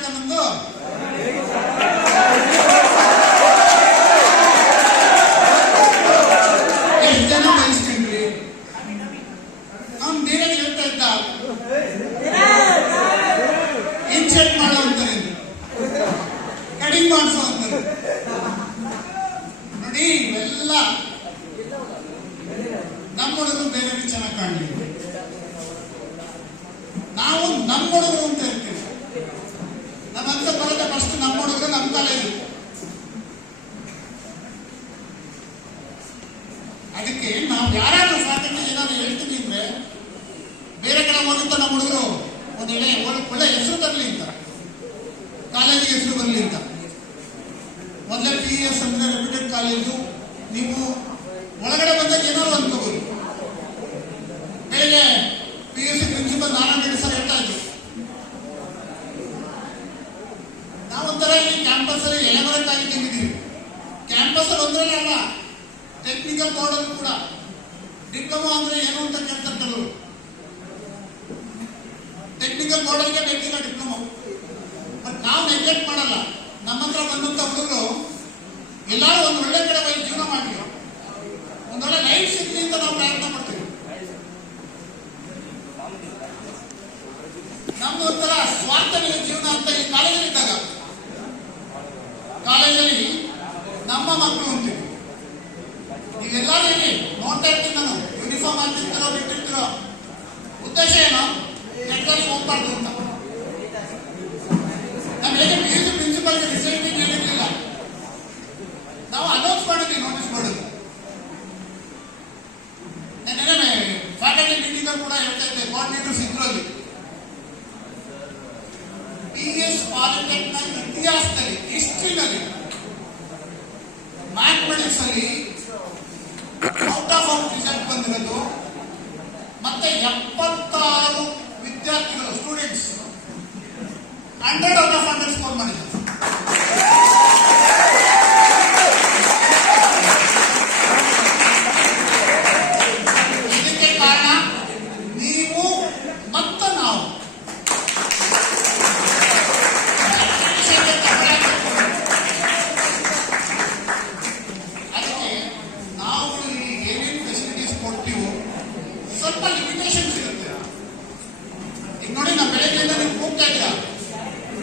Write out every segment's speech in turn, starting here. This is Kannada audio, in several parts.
ಕೇಳ್ಬೇಕಾ ನಮ್ದು? ಎಷ್ಟು ಜನ ಬಯಸ್ಕೊಂಡ್ರಿ? ಅವ್ನು ನೀರೇ ಹೇಳ್ತಾ ಇದ್ದ, ಇನ್ಸೆಟ್ ಮಾಡೋ ಅಂತಾರೆ, ಕಡಿಂಗ್ ಮಾಡಿಸೋ ಅಂತಾರೆ. ನೋಡಿ, ಇವೆಲ್ಲ ನಮ್ಮ ಹುಡುಗರು ಬೇರೆ ಚೆನ್ನಾಗಿ ಕಾಣಲಿ. ನಾವು ನಮ್ಮ ಹುಡುಗರು ಅಂತ ಹೇಳ್ತೀವಿ. ನಮ್ಮ ಅಂತ ಬರೋದ ಫಸ್ಟ್ ನಮ್ಮ ಹುಡುಗರು ನಮ್ಮ ಕಾಲೇಜು. ಅದಕ್ಕೆ ನಾವು ಯಾರಾದ್ರೂ ಫ್ಯಾಕಲ್ಟಿ ಏನಾದ್ರು ಹೇಳ್ತೀವಿ ಅಂದ್ರೆ ಬೇರೆ ಕಡೆ ಹೋಗುತ್ತಾ ನಮ್ಮ ಹುಡುಗರು ಒಂದು ಒಳ್ಳೆ ಹೆಸರು ತರಲಿ ಅಂತ, ಕಾಲೇಜಿಗೆ ಹೆಸರು ಬರಲಿ ಅಂತ. ಮೊದಲೇ PES ಅಂದ್ರೆ ರೆಪ್ಯೂಟೆಡ್ ಕಾಲೇಜು. ನೀವು ಒಳಗಡೆ ಬಂದಾಗ ಏನಾದ್ರು ಅನ್ಕೋಬಹುದು. ಬೆಳಿಗ್ಗೆ PUC ಪ್ರಿನ್ಸಿಪಲ್ ನಾರಾಯಣ ಸರ್ ಹೇಳ್ತಾ ಇದ್ರು, ನಾವೊಂಥರ ಈ ಕ್ಯಾಂಪಸ್ ಅಲ್ಲಿ ಎಲೆಮರಕ್ಕಾಗಿ ತಿಂದಿದ್ದೀವಿ. ಕ್ಯಾಂಪಸ್ ಅಲ್ಲಿ ಒಂದರಲ್ಲೇ ಅಲ್ಲ, ಟೆಕ್ನಿಕಲ್ ಬೋರ್ಡ್ ಅಲ್ಲಿ ಕೂಡ ಡಿಪ್ಲೊಮಾ ಅಂದ್ರೆ ಏನು ಅಂತ ಕೇಳ್ತಾರೆ ಕೆಲವರು. ಟೆಕ್ನಿಕಲ್ ಬೋರ್ಡ್ ಅಲ್ಲಿ ಬೇಕಿಲ್ಲ ಡಿಪ್ಲೊಮಾ. ಬಟ್ ನಾವು ನೆಗ್ಲೆಕ್ಟ್ ಮಾಡಲ್ಲ. ನಮ್ಮ ಹತ್ರ ಬಂದಂತ ಹುಡುಗರು ಎಲ್ಲರೂ ಒಂದು ಒಳ್ಳೆ ಕಡೆ ಹೋಗಿ ಜೀವನ ಮಾಡಿ ಒಂದೊಳ್ಳೆ ಲೈಫ್ ಸಿಗ್ಲಿ ಅಂತ ನಾವು ಪ್ರಯತ್ನ ಮಾಡ್ತೀವಿ. ನಮ್ದು ಒಂಥರ ಸ್ವಾರ್ಥವಿಲ್ಲ ಜೀವನ ಅಂತ ಈ ಕಾಲೇಜಲ್ಲಿ ಇದ್ದಾಗ, ಕಾಲೇಜಲ್ಲಿ ನಮ್ಮ ಮಕ್ಕಳು ಅಂತೀವಿ. ನೀವೆಲ್ಲರೂ ಹೇಳಿ ನೋಡ್ತಾ ಇರ್ತೀನಿ ನಾನು, ಯೂನಿಫಾರ್ಮ್ ಹಾಕಿರ್ತಿರೋ ಬಿಟ್ಟಿರ್ತಿರೋ. ಉದ್ದೇಶ ಏನು? ಕೆಟ್ಟದಲ್ಲಿ ಹೋಗ್ಬಾರ್ದು ಅಂತ. ನಾವು ಹೇಗೆ PUC ಪ್ರಿನ್ಸಿಪಲ್ಗೆ ರಿಸಲ್ಟ್ ಹೇಳಿರ್ಲಿಲ್ಲ, ನಾವು ಅನೌನ್ಸ್ ಮಾಡಿದ್ವಿ, ನೋಟಿಸ್ ಮಾಡೋದು. ಫ್ಯಾಕಲ್ಟಿ ಮೀಟಿಂಗ್ ಕೂಡ ಹೇಳ್ತಾ ಇದ್ದೆ, ಕೋಆರ್ಡಿನೇಟರ್ಸ್ ಇದ್ರಲ್ಲಿ PES ಪಾಲಿಟೆಕ್ನ ಇತಿಹಾಸದಲ್ಲಿ, ಹಿಸ್ಟ್ರಿನಲ್ಲಿ, ಮ್ಯಾಥಮೆಟಿಕ್ಸ್ ಅಲ್ಲಿ ಔಟ್ ಆಫ್ ರಿಸಲ್ಟ್ ಬಂದಿರೋದು. ಮತ್ತೆ 76 ವಿದ್ಯಾರ್ಥಿಗಳು, ಸ್ಟೂಡೆಂಟ್ಸ್ 100 ಔಟ್ ಆಫ್ 100 ಸ್ಕೋರ್ ಮಾಡಿದ್ದಾರೆ. ಇದಕ್ಕೆ ಕಾರಣ ನೀವು ಮತ್ತು ನಾವು. ಅದಕ್ಕೆ ನಾವು ಏನೇನು ಫೆಸಿಲಿಟೀಸ್ ಕೊಡ್ತೀವೋ ಸ್ವಲ್ಪ ಲಿಮಿಟೇಷನ್ಸ್ ಇರುತ್ತೆ. ಈಗ ನೋಡಿ, ನಾವು ಬೆಳಗ್ಗೆಯಿಂದ ನೀವು ಹೋಗ್ತಾ ಇದ್ದೀರಾ,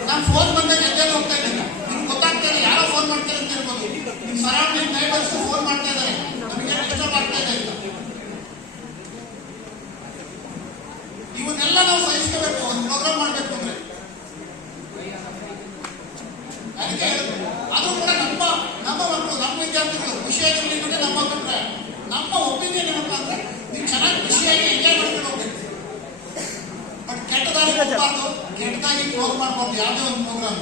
ನಾನು ಫೋನ್ ಬಂದಾಗ ಎದ್ದೇಳಿ ಹೋಗ್ತಾ ಇದ್ದೀನಿ. ನಿಮ್ಗೆ ಗೊತ್ತಾಗ್ತಾ ಇಲ್ಲ ಯಾರೋ ಫೋನ್ ಮಾಡ್ತಾರೆ ಅಂತ ಹೇಳ್ಬೋದು. ನಿಮ್ಮ ಸರೌಂಡಿಂಗ್ ನೈಬರ್ಸ್ ಫೋನ್ ಮಾಡ್ತಾ ಇದ್ದಾರೆ, ನಮಗೆ ಡಿಸ್ಟರ್ಬ್ ಆಗ್ತಾ ಇದೆ ಅಂತ. ಇವನ್ನೆಲ್ಲ ನಾವು ಸಹಿಸ್ಕೋಬೇಕು ಒಂದು ಪ್ರೋಗ್ರಾಮ್ ಮಾಡಬೇಕು ಅಂದ್ರೆ. ಅದಕ್ಕೆ ಅದು ಕೂಡ ನಮ್ಮ ಮಕ್ಕಳು, ನಮ್ಮ ವಿದ್ಯಾರ್ಥಿಗಳು ಖುಷಿಯಾಗಿರಲಿ ಅಂದ್ರೆ ನಮ್ಮ ಅಭಿಪ್ರಾಯ, ನಮ್ಮ ಒಪಿನಿಯನ್ ಏನಪ್ಪ ಅಂದ್ರೆ ನೀವು ಚೆನ್ನಾಗಿ ಖುಷಿಯಾಗಿ ಎಂಜಾಯ್ ಮಾಡ್ಕೊಂಡು ಹೋಗ್ಬೇಕು. ಬಟ್ ಕೆಟ್ಟದಾಗಿ ಹೋಗ್ಬಾರ್ದು, ಕೆಟ್ಟದಾಗಿ ಕ್ಲೋಸ್ ಮಾಡಬಾರ್ದು ಯಾವುದೇ ಒಂದು ಪ್ರೋಗ್ರಾಮ್.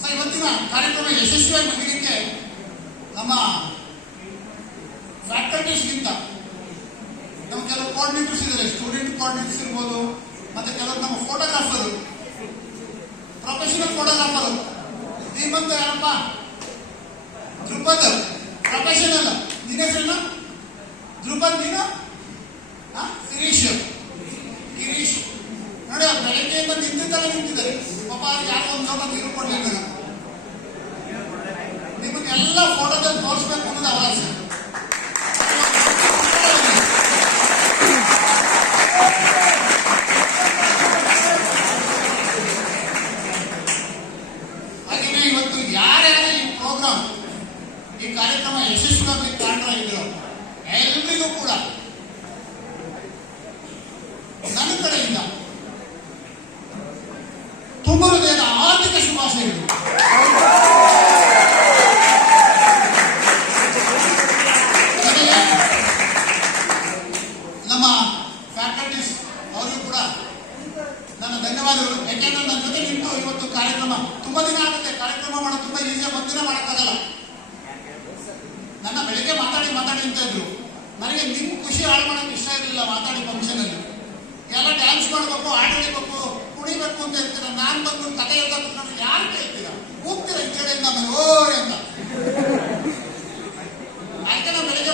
ಸೊ ಇವತ್ತಿನ ಕಾರ್ಯಕ್ರಮ ಯಶಸ್ವಿಯಾಗಿ ಮುಗಿಲಿಕ್ಕೆ ನಮ್ಮ ಫ್ಯಾಕಲ್ಟೀಸ್ಗಿಂತ ನಮ್ಮ ಕೆಲವು ಕೋಆರ್ಡಿನೇಟರ್ಸ್ ಇದ್ದಾರೆ, ಸ್ಟೂಡೆಂಟ್ ಕೋಆರ್ಡಿನೇಟರ್ಸ್ ಇರ್ಬೋದು, ಮತ್ತೆ ಕೆಲವರು ನಮ್ಮ ಫೋಟೋಗ್ರಾಫರ್, ಪ್ರೊಫೆಷನಲ್ ಫೋಟೋಗ್ರಾಫರ್. ಧೀಮಂತ ಯಾರಪ್ಪ? ಧ್ರುಪದ್ ಪ್ರೊಫೆಷನಲ್. ನಿನ್ನ ಹೆಸರೇನು? ಧ್ರುಪದ್. ನೀನು? ಗಿರೀಶ್. ನೋಡಿ, ಬೆಳಗ್ಗೆಯಿಂದ ನಿಂತಿದ್ದಲ್ಲ ನಿಂತಿದ್ದಾರೆ ಪಾಪ. ಯಾರೋ ಒಂದು ಸ್ವಲ್ಪ ನೀರು ಕೊಡ್ಲಿಲ್ಲ. ನಿಮಗೆಲ್ಲ ಫೋಟೋದಲ್ಲಿ ತೋರಿಸ್ಬೇಕು ಅನ್ನೋದು ಅವರ ಆಸೆ. ಹಾಗೆಯೇ ಇವತ್ತು ಯಾರ್ಯಾರು ಈ ಪ್ರೋಗ್ರಾಮ್, ಈ ಕಾರ್ಯಕ್ರಮ ಯಶಸ್ವಿಯಾಗಿ ಕಾರಣರಾಗಿದ್ರು ಎಲ್ರಿಗೂ ಕೂಡ ನನ್ನ ಕಡೆಯಿಂದ ತುಂಬ ಹೃದಯದ ಆರ್ಥಿಕ ಶುಭಾಶಯಗಳು. ನಮ್ಮ ಫ್ಯಾಕಲ್ಟೀಸ್ ಅವರಿಗೂ ಕೂಡ ನನ್ನ ಧನ್ಯವಾದಗಳು. ಯಾಕೆಂದ್ರೆ ನನ್ನ ಜೊತೆ ನಿಂತು ಇವತ್ತು ಕಾರ್ಯಕ್ರಮ ತುಂಬಾ ದಿನ ಆಗುತ್ತೆ. ಕಾರ್ಯಕ್ರಮ ಮಾಡೋದು ತುಂಬಾ ಈಸಿಯಾಗಿ ಒಂದಿನ ಮಾಡೋಕ್ಕಾಗಲ್ಲ. ನನ್ನ ಬೆಳಿಗ್ಗೆ ಮಾತಾಡಿ ಅಂತ ಇದ್ರು. ನನಗೆ ನಿಮ್ಮ ಖುಷಿ ಹಾಳು ಮಾಡೋಕೆ ಇಷ್ಟ ಇರಲಿಲ್ಲ. ಮಾತಾಡಿ ಫಂಕ್ಷನ್ ಅಲ್ಲಿ ಎಲ್ಲ ಡ್ಯಾನ್ಸ್ ಮಾಡಬೇಕು, ಹಾಡು ಹೇಳಿಬೇಕು, ಕುಣಿಬೇಕು ಅಂತ ಹೇಳ್ತೀರ. ನಾನು ಬಂದು ಕಥೆ ಹೇಳ್ತಾ ನನಗೆ ಯಾರು ಕೇಳ್ತೀರಾ? ಹೋಗ್ತೀರಾ ಈ ಕಡೆಯಿಂದ ಓಡಿ ಅಂತ. ಆಯ್ಕೆ ನಾವು ಬೆಳಿಗ್ಗೆ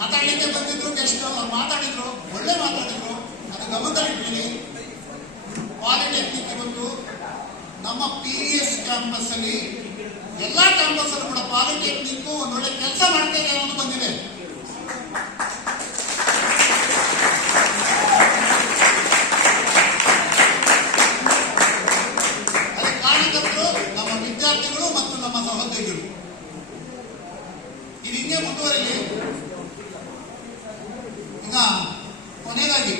ಮಾತಾಡ್ಲಿಕ್ಕೆ ಬಂದಿದ್ರು ಗೆಸ್ಟ್, ಅವ್ರು ಮಾತಾಡಿದ್ರು, ಒಳ್ಳೆ ಮಾತಾಡಿದ್ರು. ಅದಕ್ಕೆ ಗಮನದಲ್ಲಿಟ್ಟಿದ್ದೀನಿ. ಪಾಲಿಟೆಕ್ನಿಕ್ ಇವತ್ತು ನಮ್ಮ PES ಕ್ಯಾಂಪಸ್ ಅಲ್ಲಿ ಎಲ್ಲಾ ಕ್ಯಾಂಪಸ್ ಅಲ್ಲೂ ಕೂಡ ಪಾಲಿಟೆಕ್ನಿಕ್ ಒಂದೊಳ್ಳೆ ಕೆಲಸ ಮಾಡ್ತಾ ಇದೆ ಅನ್ನೋದು ಬಂದಿದೆ. ಅದಕ್ಕೆ ಕಾರಣಕರ್ತರು ನಮ್ಮ ವಿದ್ಯಾರ್ಥಿಗಳು ಮತ್ತು ನಮ್ಮ ಸಹೋದ್ಯೋಗಿಗಳು. ಇದು ಹಿಂಗೆ ಮುಂದುವರಿಲಿ. ಈಗ ಕೊನೆಯದಾಗಿ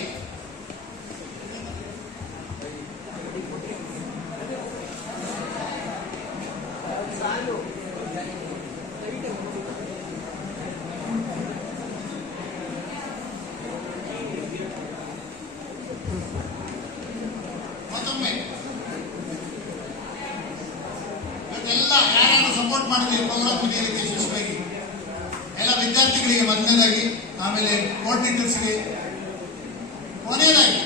ಮತ್ತೊಮ್ಮೆ ಇವತ್ತೆಲ್ಲ ಯಾರ್ಯಾರು ಸಪೋರ್ಟ್ ಮಾಡಿದ್ರೆ ಪ್ರೋಗ್ರಾಮ್ ನಡೆಯಲಿಕ್ಕೆ ಯಶಸ್ವಿಯಾಗಿ ಎಲ್ಲ ವಿದ್ಯಾರ್ಥಿಗಳಿಗೆ ಮೊದಲನೇದಾಗಿ, ಆಮೇಲೆ ಕೋಆರ್ಡಿನೇಟರ್ಸ್ಗೆ, ಕೊನೆಯದಾಗಿ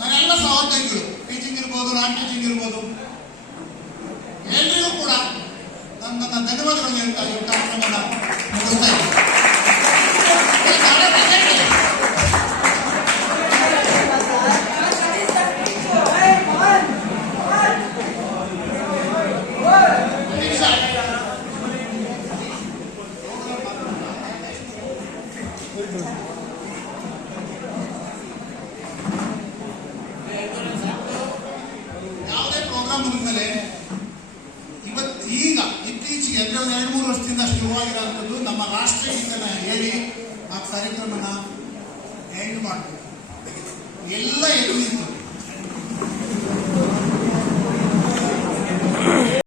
ನನ್ನೆಲ್ಲ ಸಹೋದ್ಯೋಗಿಗಳು ಟೀಚಿಂಗ್ ಇರ್ಬೋದು, ನಾನ್ ಟೀಚಿಂಗ್ ಇರ್ಬೋದು, ಎಲ್ಲರಿಗೂ ಕೂಡ ನನ್ನ ಧನ್ಯವಾದಗಳನ್ನು ಹೇಳ್ತಾ ಈ ಕಾರ್ಯಕ್ರಮವನ್ನು ಮುಗಿಸ್ತಾ ಇದ್ದೀನಿ. ನಾಳೆ ರಜೆ ಇದೆ. ಯಾವುದೇ ಪ್ರೋಗ್ರಾಮ್ ಮುಗಿದ್ಮೇಲೆ ಈಗ ಇತ್ತೀಚೆಗೆ ಅಂದ್ರೆ ಒಂದು 2-3 ವರ್ಷದಿಂದ ಶುರುವಾಗಿರುವಂಥದ್ದು ನಮ್ಮ ರಾಷ್ಟ್ರಗೀತನ ಹೇಳಿ ಆ ಕಾರ್ಯಕ್ರಮನ ಎಂಡ್ ಮಾಡ್ತೀವಿ. ಎಲ್ಲ ಎದ್ದು ನಿಂತು